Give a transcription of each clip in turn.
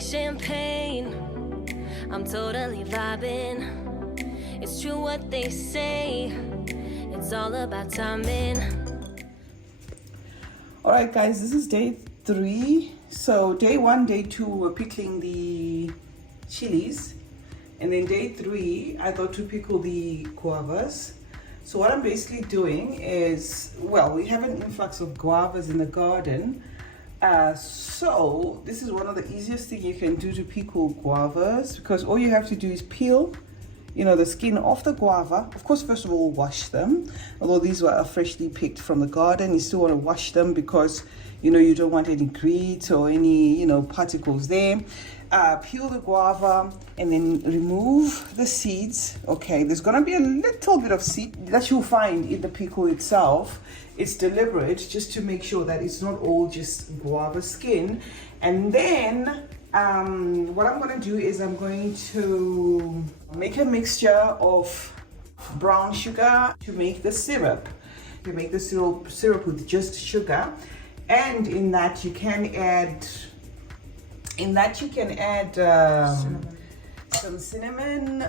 drink champagne. I'm totally vibing. It's true what they say. It's all about timing. All right, guys, this is day 3. So day 1, day 2, we're pickling the chilies. And then day 3, I thought to pickle the guavas. So what I'm basically doing is, well, we have an influx of guavas in the garden. So this is one of the easiest things you can do to pickle guavas, because all you have to do is peel, the skin off the guava. Of course, first of all, wash them. Although these were freshly picked from the garden, you still want to wash them because, you don't want any grit or any, particles there. Peel the guava and then remove the seeds. Okay, there's gonna be a little bit of seed that you'll find in the pickle itself. It's deliberate just to make sure that it's not all just guava skin. And then what I'm going to do is I'm going to make a mixture of brown sugar to make the syrup. You make the syrup with just sugar, and in that you can add some cinnamon.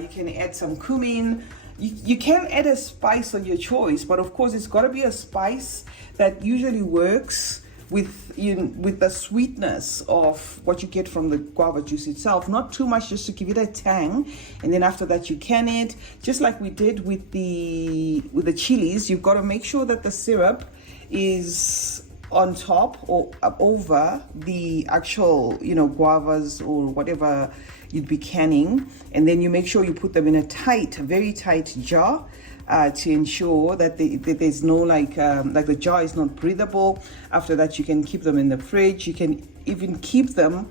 You can add some cumin. You can add a spice of your choice, but of course it's got to be a spice that usually works with the sweetness of what you get from the guava juice itself. Not too much, just to give it a tang, and then after that you can it, just like we did with the chilies. You've got to make sure that the syrup is on top or over the actual guavas or whatever you'd be canning, and then you make sure you put them in a very tight jar to ensure that there's no like the jar is not breathable. After that, you can keep them in the fridge. You can even keep them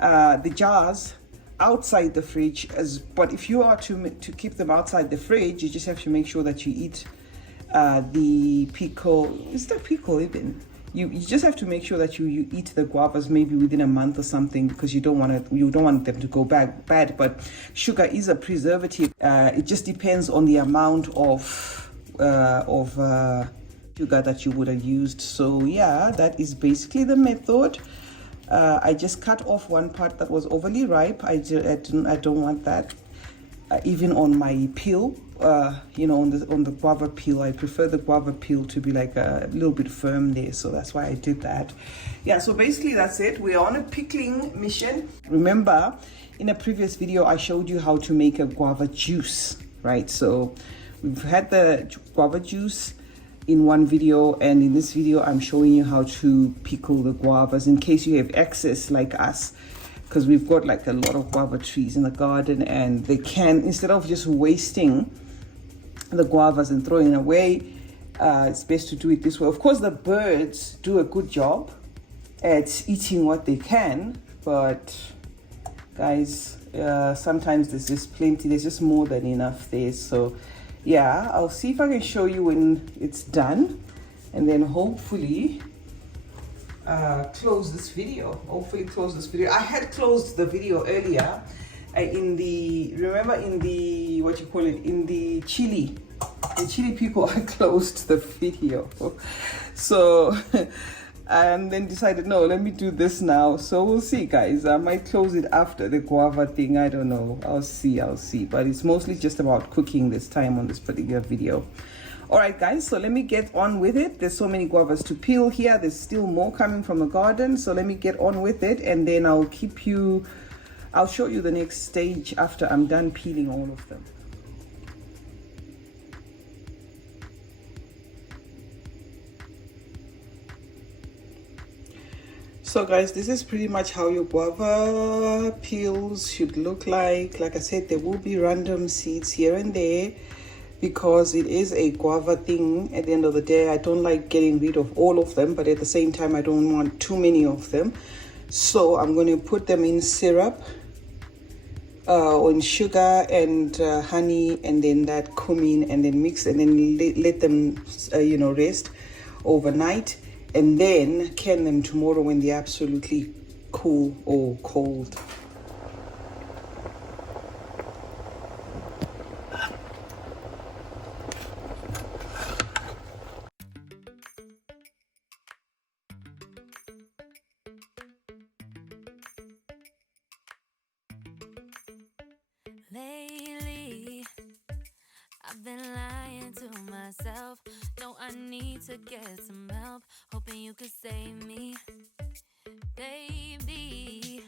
the jars outside the fridge, but if you are to keep them outside the fridge, you just have to make sure that you eat the pickle. Is that pickle even? You just have to make sure that you eat the guavas maybe within a month or something, because you don't want them to go bad. But sugar is a preservative. It just depends on the amount of sugar that you would have used. So yeah, that is basically the method. I just cut off one part that was overly ripe. I don't want that even on my peel. On the guava peel, I prefer the guava peel to be like a little bit firm there, so that's why I did that. Yeah, so basically that's it. We're on a pickling mission. Remember, in a previous video I showed you how to make a guava juice, right? So we've had the guava juice in one video, and in this video I'm showing you how to pickle the guavas in case you have excess like us, because we've got like a lot of guava trees in the garden, and instead of just wasting the guavas and throwing it away, it's best to do it this way. Of course, the birds do a good job at eating what they can, but guys, sometimes there's just plenty, there's just more than enough there. So yeah, I'll see if I can show you when it's done, and then hopefully close this video. I had closed the video earlier in the chili pickle. I closed the video, so and then decided, no, let me do this now. So we'll see, guys. I might close it after the guava thing, I don't know. I'll see, but it's mostly just about cooking this time on this particular video. All right, guys, so let me get on with it. There's so many guavas to peel here. There's still more coming from the garden, so let me get on with it, and then I'll show you the next stage after I'm done peeling all of them. So guys, this is pretty much how your guava peels should look like. Like I said, there will be random seeds here and there, because it is a guava thing. At the end of the day, I don't like getting rid of all of them, but at the same time I don't want too many of them. So I'm going to put them in syrup, on sugar and honey, and then that cumin, and then mix, and then let them rest overnight, and then can them tomorrow when they're absolutely cool or cold. to myself. No, I need to get some help. Hoping you could save me, baby.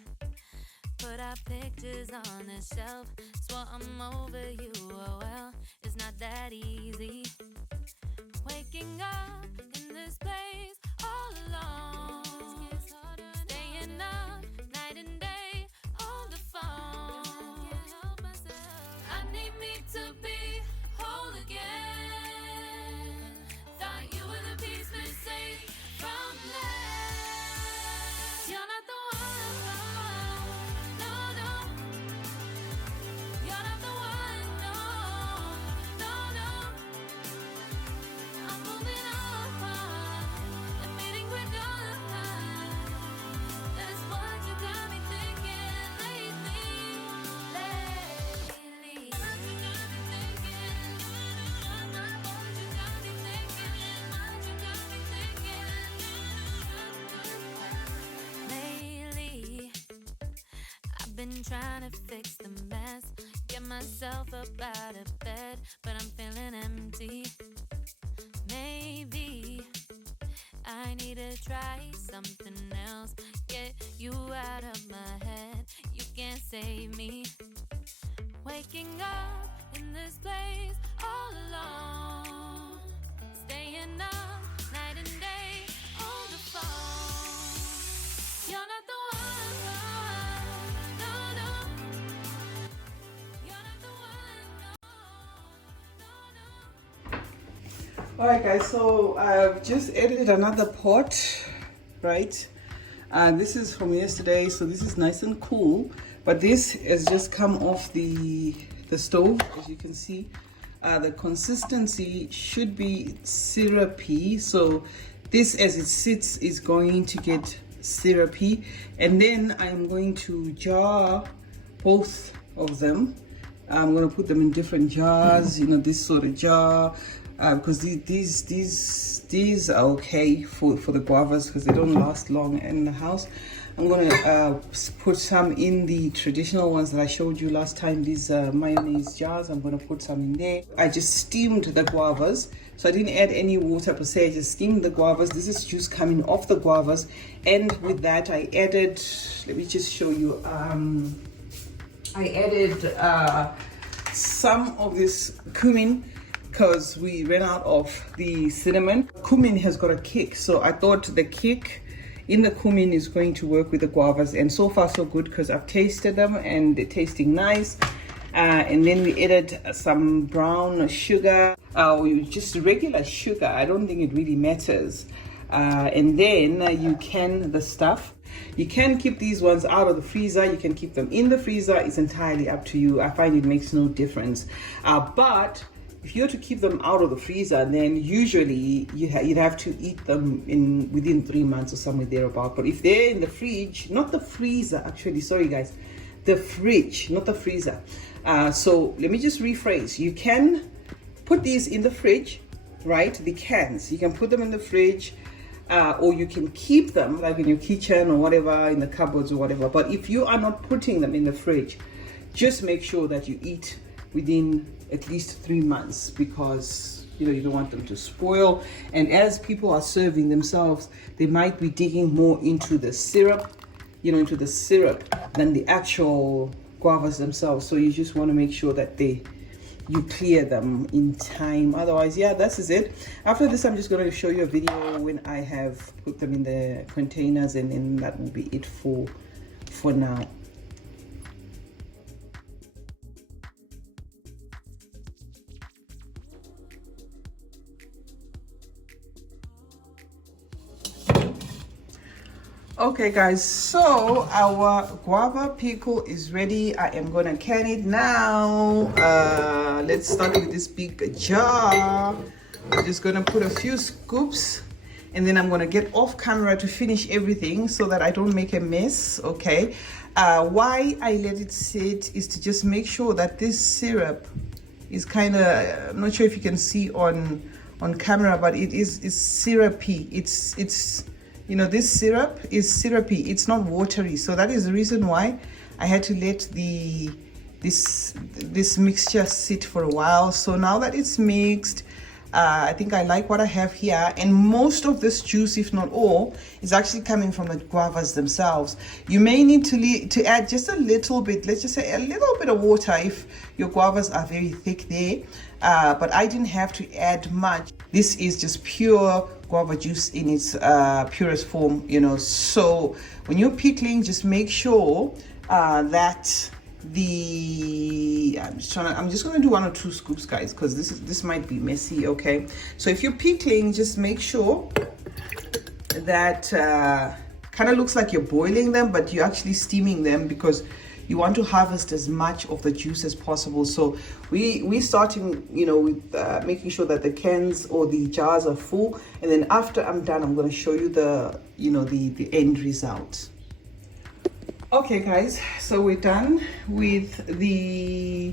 Put our pictures on the shelf. Swore I'm over you, oh well, it's not that easy. Waking up in this place all alone. Staying up night and day on the phone. I can't help myself. I need me to be whole again. Thought you were the piece missing from that. You're not the one. No, no. You're not the one. No, no, no. I'm moving on, admitting we're done. That's what you got me thinking lately. What you got me thinking. What you got me thinking. What you got me thinking. Lately, I've been trying to fix the mess, get myself up out of bed, but I'm feeling empty. Maybe I need to try something else. Get you out of my head. You can't save me. Waking up in this place all alone. Staying up night and day on the phone. You're not the one. No, no. You're not the one. No, no, no. Alright guys, so I've just edited another pot, right? This is from yesterday, so this is nice and cool, but this has just come off the stove. As you can see, the consistency should be syrupy, so this as it sits is going to get syrupy, and then I'm going to jar both of them. I'm going to put them in different jars, you know, this sort of jar, because these are okay for the guavas because they don't last long in the house. I'm going to put some in the traditional ones that I showed you last time, these mayonnaise jars. I'm going to put some in there. I just steamed the guavas, so I didn't add any water per se. I just steamed the guavas. This is juice coming off the guavas, and with that I added, let me just show you, I added some of this cumin because we ran out of the cinnamon. Cumin has got a kick, so I thought the kick in the cumin is going to work with the guavas, and so far so good because I've tasted them and they're tasting nice. And then we added some brown sugar, or just regular sugar. I don't think it really matters. And then you can the stuff. You can keep these ones out of the freezer. You can keep them in the freezer. It's entirely up to you. I find it makes no difference. But if you're to keep them out of the freezer, then usually you'd have to eat them within 3 months or somewhere thereabout. But if they're in the fridge, not the freezer, actually, sorry guys, the fridge, not the freezer. So let me just rephrase. You can put these in the fridge, right? The cans, you can put them in the fridge, or you can keep them like in your kitchen or whatever, in the cupboards or whatever. But if you are not putting them in the fridge, just make sure that you eat within at least 3 months, because you don't want them to spoil. And as people are serving themselves, they might be digging more into the syrup, into the syrup than the actual guavas themselves. So you just want to make sure that you clear them in time. Otherwise, yeah, this is it. After this, I'm just going to show you a video when I have put them in the containers, and then that will be it for now. Okay guys, so our guava pickle is ready. I am gonna can it now. Let's start with this big jar. I'm just gonna put a few scoops, and then I'm gonna get off camera to finish everything so that I don't make a mess. Okay, why I let it sit is to just make sure that this syrup is kind of, I'm not sure if you can see on camera, but it's syrupy. It's this syrup is syrupy. It's not watery. So that is the reason why I had to let this mixture sit for a while. So now that it's mixed, I think I like what I have here, and most of this juice, if not all, is actually coming from the guavas themselves. You may need to add just a little bit, let's just say a little bit of water if your guavas are very thick there, but I didn't have to add much. This is just pure guava juice in its purest form, you know. So when you're pickling, just make sure that I'm just going to do 1 or 2 scoops, guys, because this might be messy. Okay, so if you're pickling, just make sure that kind of looks like you're boiling them, but you're actually steaming them, because you want to harvest as much of the juice as possible. So we're starting, you know, with making sure that the cans or the jars are full, and then after I'm done, I'm going to show you the end result. Okay guys, so we're done with the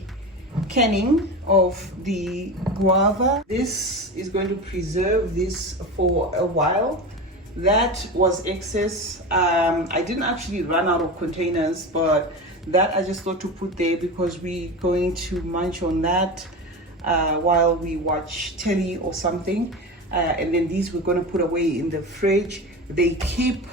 canning of the guava. This is going to preserve this for a while. That was excess. I didn't actually run out of containers, but that I just thought to put there because we're going to munch on that while we watch telly or something. And then these we're going to put away in the fridge. They keep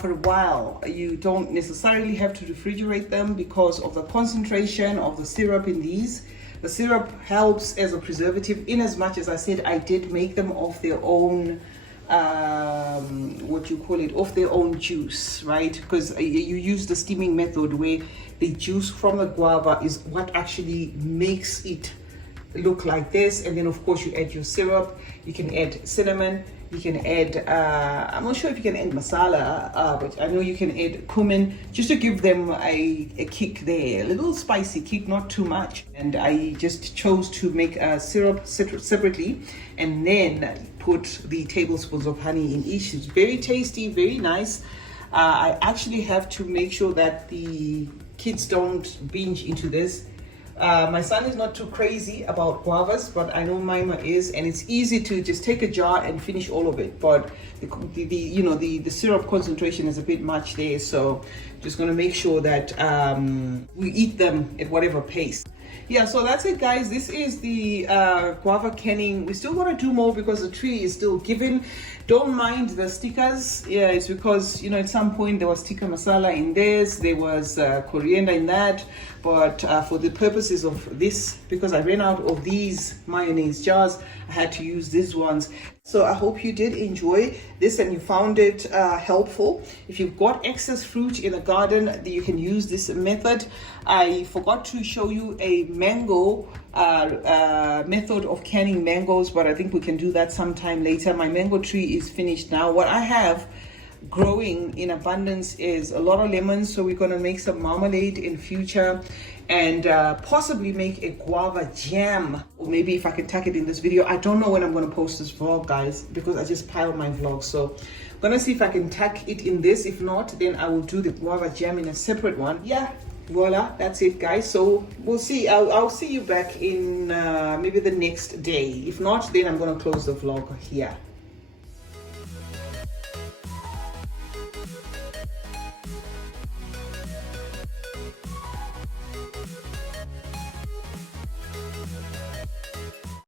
for a while. You don't necessarily have to refrigerate them because of the concentration of the syrup in these. The syrup helps as a preservative, in as much as I said I did make them of their own off their own juice, right? Because you use the steaming method where the juice from the guava is what actually makes it look like this, and then of course you add your syrup. You can add cinnamon, you can add I'm not sure if you can add masala, but I know you can add cumin, just to give them a kick there, a little spicy kick, not too much. And I just chose to make a syrup separately and then put the tablespoons of honey in each. It's very tasty, very nice. I actually have to make sure that the kids don't binge into this. My son is not too crazy about guavas, but I know Maima is, and it's easy to just take a jar and finish all of it. But the syrup concentration is a bit much there, so just gonna make sure that we eat them at whatever pace. Yeah, so that's it, guys. This is the guava canning. We still want to do more because the tree is still giving. Don't mind the stickers. Yeah, it's because, you know, at some point there was tikka masala in this, there was coriander in that, but for the purposes of this, because I ran out of these mayonnaise jars, I had to use these ones. So I hope you did enjoy this and you found it helpful. If you've got excess fruit in the garden, you can use this method. I forgot to show you a mango method of canning mangoes, but I think we can do that sometime later. My mango tree is finished now. What I have growing in abundance is a lot of lemons, so we're going to make some marmalade in future, and possibly make a guava jam, or maybe if I can tuck it in this video. I don't know when I'm going to post this vlog, guys, because I just piled my vlog, so I'm going to see if I can tuck it in this. If not, then I will do the guava jam in a separate one. Yeah, voila, that's it, guys. So we'll see. I'll see you back in maybe the next day. If not, then I'm going to close the vlog here.